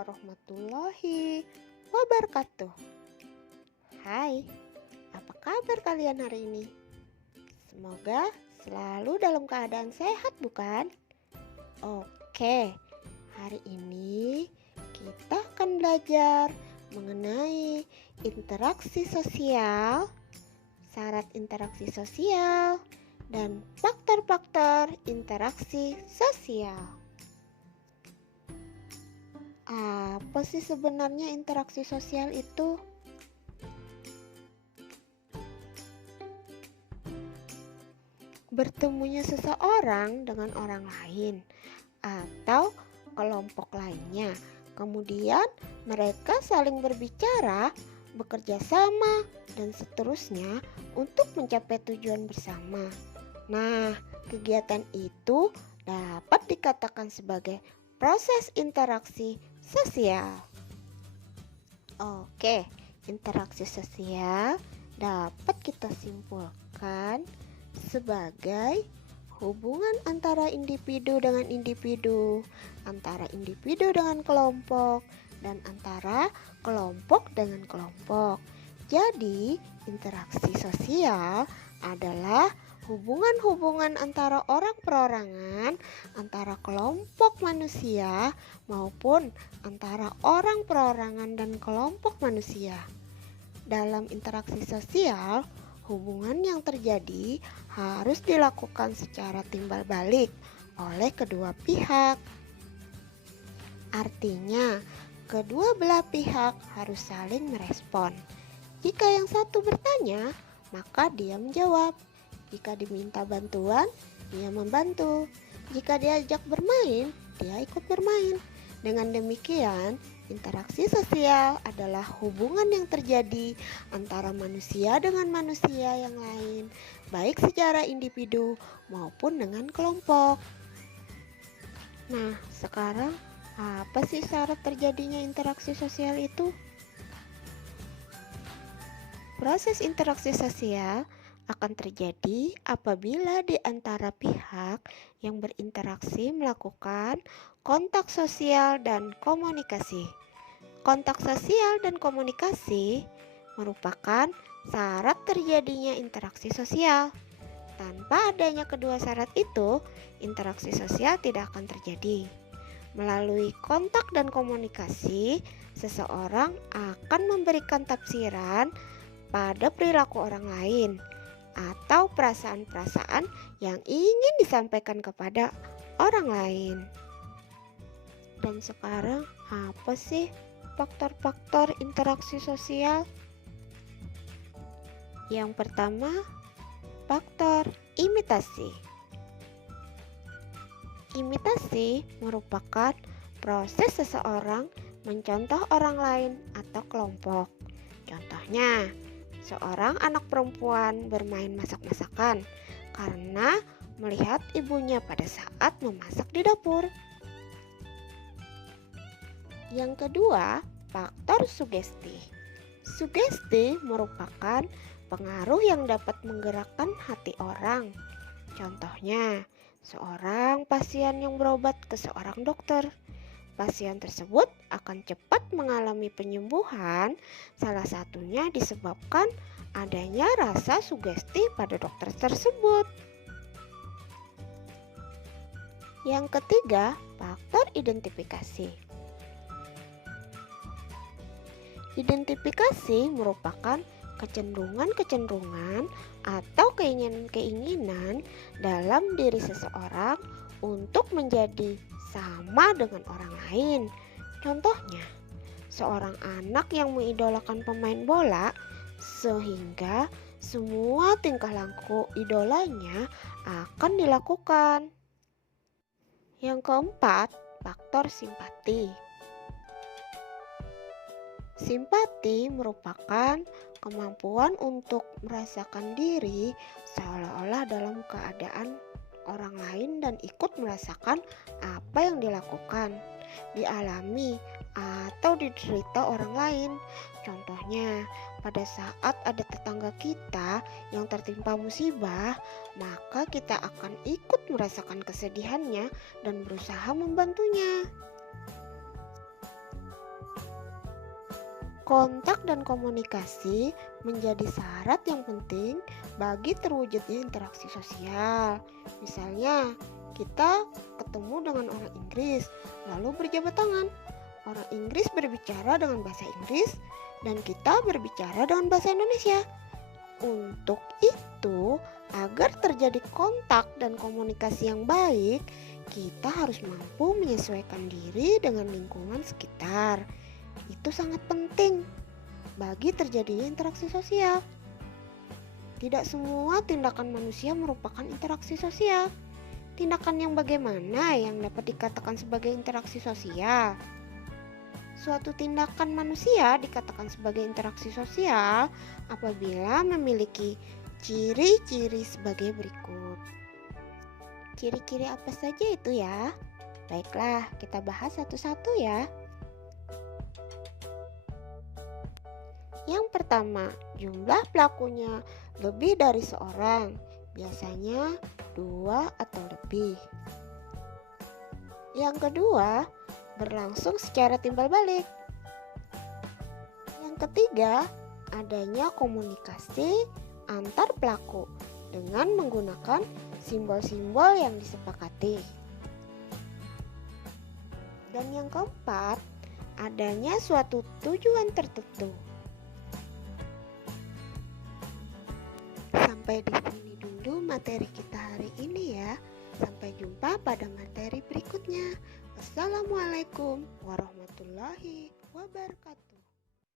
warahmatullahi wabarakatuh. Hai, apa kabar kalian hari ini? Semoga selalu dalam keadaan sehat, bukan? Oke, hari ini kita akan belajar mengenai interaksi sosial, syarat interaksi sosial, dan faktor-faktor interaksi sosial. Apa sih sebenarnya interaksi sosial itu? Bertemunya seseorang dengan orang lain atau kelompok lainnya. Kemudian mereka saling berbicara, bekerja sama, dan seterusnya untuk mencapai tujuan bersama. Nah, kegiatan itu dapat dikatakan sebagai proses interaksi sosial. Oke, interaksi sosial dapat kita simpulkan sebagai hubungan antara individu dengan individu, antara individu dengan kelompok, dan antara kelompok dengan kelompok. Jadi, interaksi sosial adalah hubungan-hubungan antara orang perorangan, antara kelompok manusia, maupun antara orang perorangan dan kelompok manusia. Dalam interaksi sosial, hubungan yang terjadi harus dilakukan secara timbal balik oleh kedua pihak. Artinya, kedua belah pihak harus saling merespon. Jika yang satu bertanya, maka dia menjawab. Jika diminta bantuan, dia membantu. Jika diajak bermain, dia ikut bermain. Dengan demikian, interaksi sosial adalah hubungan yang terjadi antara manusia dengan manusia yang lain, baik secara individu maupun dengan kelompok. Nah, sekarang apa sih syarat terjadinya interaksi sosial itu? Proses interaksi sosial akan terjadi apabila di antara pihak yang berinteraksi melakukan kontak sosial dan komunikasi. Kontak sosial dan komunikasi merupakan syarat terjadinya interaksi sosial. Tanpa adanya kedua syarat itu, interaksi sosial tidak akan terjadi. Melalui kontak dan komunikasi, seseorang akan memberikan tafsiran pada perilaku orang lain atau perasaan-perasaan yang ingin disampaikan kepada orang lain. Dan sekarang apa sih faktor-faktor interaksi sosial? Yang pertama, faktor imitasi. Imitasi merupakan proses seseorang mencontoh orang lain atau kelompok. Contohnya, seorang anak perempuan bermain masak-masakan karena melihat ibunya pada saat memasak di dapur. Yang kedua, faktor sugesti. Sugesti merupakan pengaruh yang dapat menggerakkan hati orang. Contohnya, seorang pasien yang berobat ke seorang dokter. Pasien tersebut akan cepat mengalami penyembuhan, salah satunya disebabkan adanya rasa sugesti pada dokter tersebut. Yang ketiga, faktor identifikasi. Identifikasi merupakan kecenderungan-kecenderungan atau keinginan-keinginan dalam diri seseorang untuk menjadi sama dengan orang lain. Contohnya, seorang anak yang mengidolakan pemain bola sehingga semua tingkah laku idolanya akan dilakukan. Yang keempat, faktor simpati. Simpati merupakan kemampuan untuk merasakan diri seolah-olah dalam keadaan orang lain dan ikut merasakan apa yang dilakukan, dialami, atau diderita orang lain. Contohnya, pada saat ada tetangga kita yang tertimpa musibah, maka kita akan ikut merasakan kesedihannya dan berusaha membantunya. Kontak dan komunikasi menjadi syarat yang penting bagi terwujudnya interaksi sosial. Misalnya, kita ketemu dengan orang Inggris, lalu berjabat tangan. Orang Inggris berbicara dengan bahasa Inggris, dan kita berbicara dengan bahasa Indonesia. Untuk itu, agar terjadi kontak dan komunikasi yang baik, kita harus mampu menyesuaikan diri dengan lingkungan sekitar. Itu sangat penting bagi terjadinya interaksi sosial. Tidak semua tindakan manusia merupakan interaksi sosial. Tindakan yang bagaimana yang dapat dikatakan sebagai interaksi sosial? Suatu tindakan manusia dikatakan sebagai interaksi sosial apabila memiliki ciri-ciri sebagai berikut. Ciri-ciri apa saja itu ya? Baiklah, kita bahas satu-satu ya. Yang pertama, jumlah pelakunya lebih dari seorang, biasanya 2 atau lebih. Yang kedua, berlangsung secara timbal balik. Yang ketiga, adanya komunikasi antar pelaku dengan menggunakan simbol-simbol yang disepakati. Dan yang keempat, adanya suatu tujuan tertentu. Sampai di sini dulu materi kita hari ini ya. Sampai jumpa pada materi berikutnya. Wassalamualaikum warahmatullahi wabarakatuh.